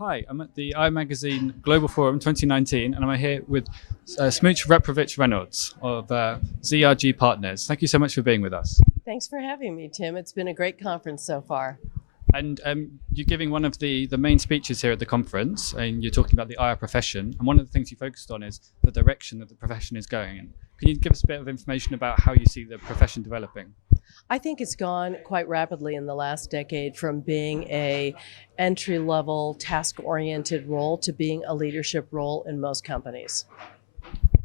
Hi, I'm at the iMagazine Global Forum 2019, and I'm here with Smooch Reprovich Reynolds of ZRG Partners. Thank you so much for being with us. Thanks for having me, Tim. It's been a great conference so far. And you're giving one of the main speeches here at the conference, and you're talking about the IR profession. And one of the things you focused on is the direction that the profession is going in. Can you give us a bit of information about how you see the profession developing? I think it's gone quite rapidly in the last decade from being a entry-level task-oriented role to being a leadership role in most companies.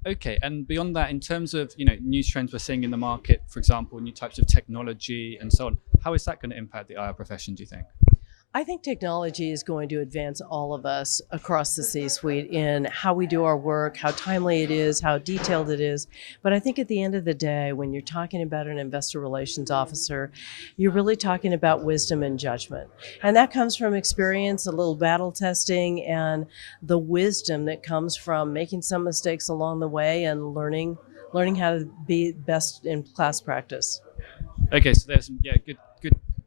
Okay, and beyond that, in terms of news trends we're seeing in the market, for example, new types of technology and so on, how is that going to impact the IR profession, do you think? I think technology is going to advance all of us across the C-suite in how we do our work, how timely it is, how detailed it is. But I think at the end of the day, when you're talking about an investor relations officer, you're really talking about wisdom and judgment. And that comes from experience, a little battle testing, and the wisdom that comes from making some mistakes along the way and learning how to be best in class practice. Okay, so there's good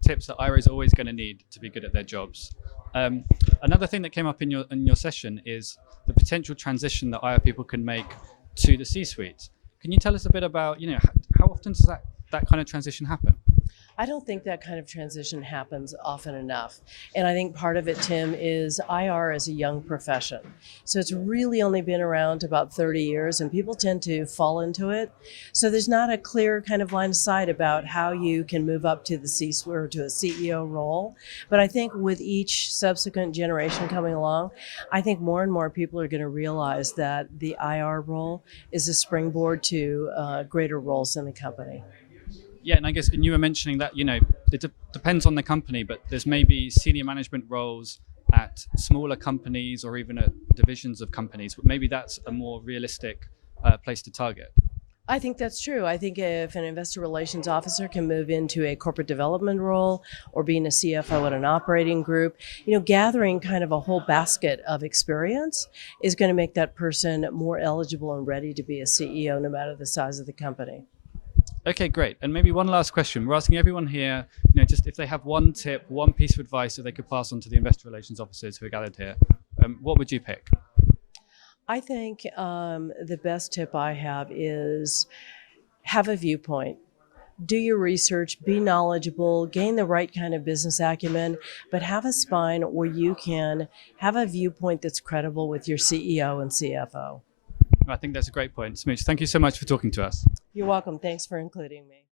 tips that IRA is always going to need to be good at their jobs. Another thing that came up in your session is the potential transition that IR people can make to the C-suite. Can you tell us a bit about how often does that kind of transition happen? I don't think that kind of transition happens often enough. And I think part of it, Tim, is IR is a young profession. So it's really only been around about 30 years and people tend to fall into it. So there's not a clear kind of line of sight about how you can move up to the C-suite or to a CEO role. But I think with each subsequent generation coming along, I think more and more people are going to realize that the IR role is a springboard to greater roles in the company. Yeah, and I guess you were mentioning that it depends on the company, but there's maybe senior management roles at smaller companies or even at divisions of companies. But maybe that's a more realistic place to target. I think that's true. I think if an investor relations officer can move into a corporate development role or being a CFO at an operating group, gathering kind of a whole basket of experience is going to make that person more eligible and ready to be a CEO no matter the size of the company. Okay, great. And maybe one last question. We're asking everyone here, just if they have one tip, one piece of advice that they could pass on to the investor relations officers who are gathered here, what would you pick? I think the best tip I have is have a viewpoint. Do your research, be knowledgeable, gain the right kind of business acumen, but have a spine where you can have a viewpoint that's credible with your CEO and CFO. I think that's a great point. Smooch, thank you so much for talking to us. You're welcome. Thanks for including me.